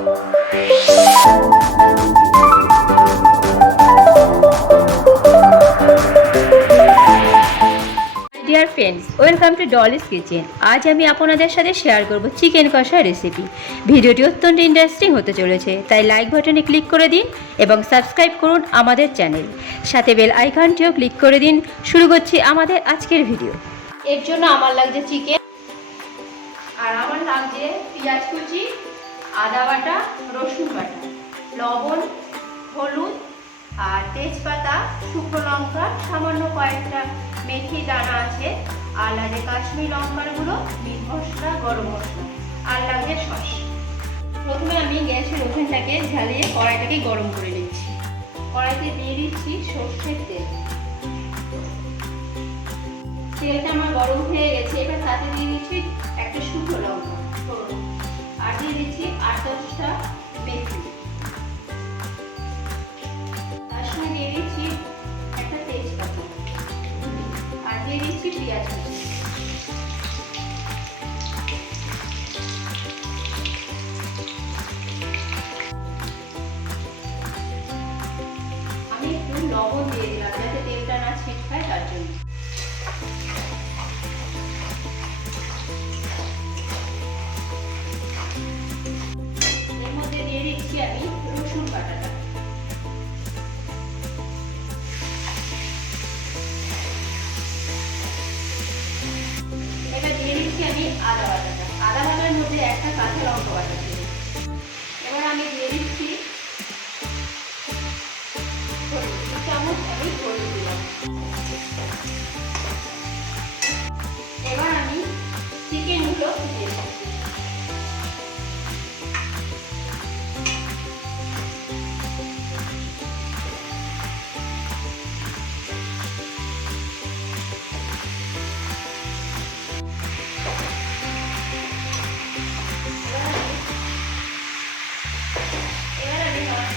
Dear friends, welcome to Dolly's kitchen. আজ আমি আপনাদের সাথে শেয়ার করব চিকেন কষা রেসিপি। ভিডিওটি অত্যন্ত ইন্টারেস্টিং হতে চলেছে, তাই লাইক বাটনে ক্লিক করে দিন এবং সাবস্ক্রাইব করুন আমাদের চ্যানেল, সাথে বেল আইকনটিও ক্লিক করে দিন। শুরু করছি আমাদের আজকের ভিডিও। এর জন্য আমার লাগছে চিকেন, আর আমার লাগছে পেঁয়াজ কুচি, আদা বাটা, রসুন বাটা, লবণ, হলুদ আর তেজপাতা, শুকনো লঙ্কা, সামান্য কয়েকটা মেথি দানা আছে, আর লাগছে কাশ্মীরি লঙ্কার গুঁড়ো, মিট মশলা, গরম মশলা, আর লাগছে সস। প্রথমে আমি গ্যাসের ওভেনটাকে জ্বালিয়ে কড়াইটাকে গরম করে নিচ্ছি। কড়াইতে দিয়ে দিচ্ছি সর্ষের তেল। তেলটা আমার গরম হয়ে গেছে, এবার তাতে দিয়ে দিচ্ছি একটা শুকনো লঙ্কা আর দিয়ে দিচ্ছি 8-10টা মেথি। তার সঙ্গে দিয়ে দিচ্ছি একটা তেজপাতা আর দিয়ে দিচ্ছি পেঁয়াজ কুচি। আমি একটু লবণ দিয়ে দিলাম যাতে তেলটা না ছিটকায়, তার জন্য। এর মধ্যে দিয়ে দিচ্ছি আমি রসুন বাটাটা। এবার দিয়ে দিচ্ছি আমি আদা বাটাটা। আদা বাটার মধ্যে একটা কাঁচা লঙ্কা বাটা দিয়ে দিচ্ছি। এবার আমি দিয়ে দিচ্ছি হলুদ, 2 চামচ আমি হলুদ দিলাম। এবার আমি চিকেনগুলো দিয়ে দিচ্ছি।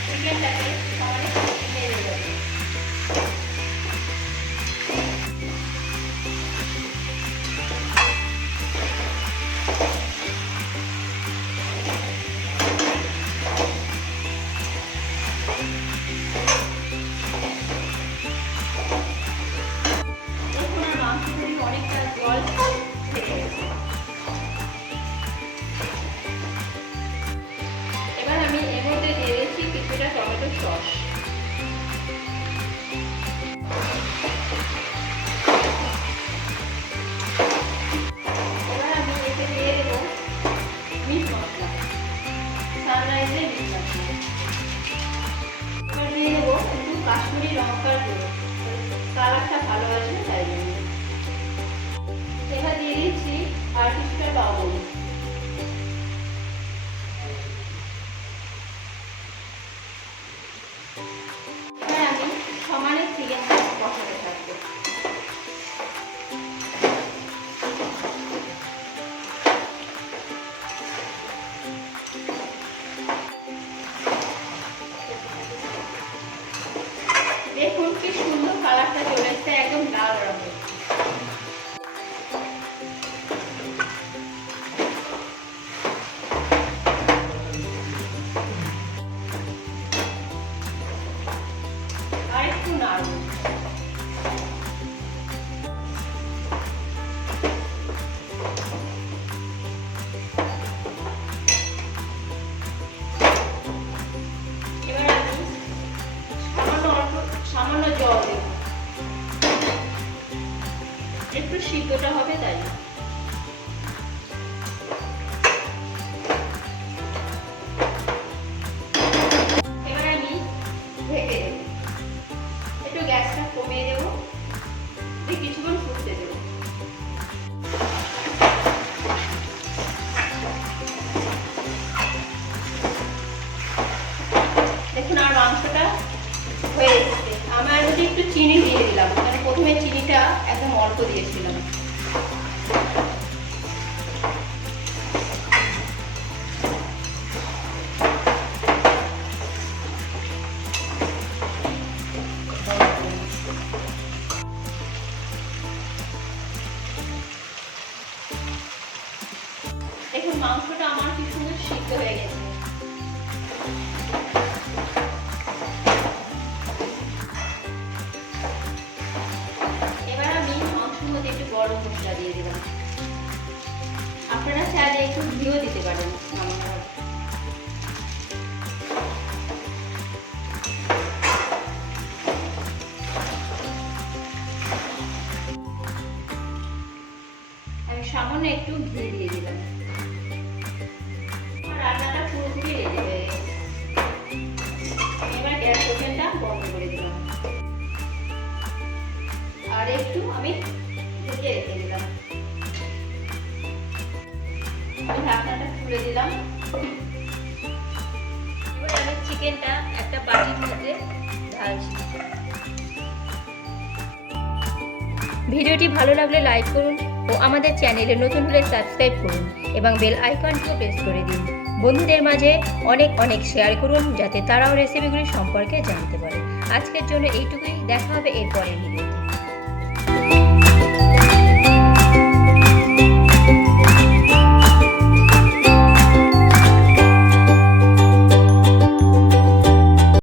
চিকেনটাকে সবাই নেড়ে দেবো। দেখুন আর মাংস থেকে অনেকটা জল ছেড়ে গেছে। এবার আমি এর মধ্যে দিয়ে দিচ্ছি কিছুটা টমেটো সস। এবার আমি এতে দিয়ে দেবো মিট মশলা, সানরাইজের মিট মশলা। এবার দিয়ে দেবো একটু কাশ্মীরি লঙ্কার গুঁড়ো, কালারটা ভালো আসবে তাই জন্য। এবার দিয়ে দিচ্ছি আর কিছুটা লবণ। সমানে চিকেনটা কষাতে থাকবো। দেখুন কি সুন্দর কালারটা চলে এসেছে, একদম লাল রঙের। আর একটু নাড়ুন। এবার আমি সামান্য জল দেব, একটু সিদ্ধটা হবে তাই। এবার আমি ঢেকে দেব, একটু গ্যাসটা কমিয়ে দেবো, কিছুক্ষণ ফুটতে দেবো। দেখুন আর মাংসটা হয়ে এসেছে। আমার মধ্যে একটু চিনি দিয়ে দিলাম, মানে প্রথমে চিনিটা একদম অল্প দিয়েছিলাম। দেখুন মাংসটা আমার কি সুন্দর সিদ্ধ হয়ে গেছে। একটু ঘি দিয়ে দিলাম। রান্নাটা পুরোপুরি রেডি হয়ে গেছে। এবার গ্যাস ওভেনটা বন্ধ করে দিলাম আর একটু আমি ঢেকে রেখে দিলাম। আমি ঢাকনাটা খুলে দিলাম। এবার আমি চিকেনটা একটা বাটির মধ্যে ঢালছি। ভিডিওটি ভালো লাগলে লাইক করুন ও আমাদের চ্যানেলে নতুন হলে সাবস্ক্রাইব করুন এবং বেল আইকনটিও প্রেস করে দিন। বন্ধুদের মাঝে অনেক অনেক শেয়ার করুন যাতে তারাও রেসিপিগুলি সম্পর্কে জানতে পারে। আজকের জন্য এইটুকুই, দেখা হবে এরপরের ভিডিওতে।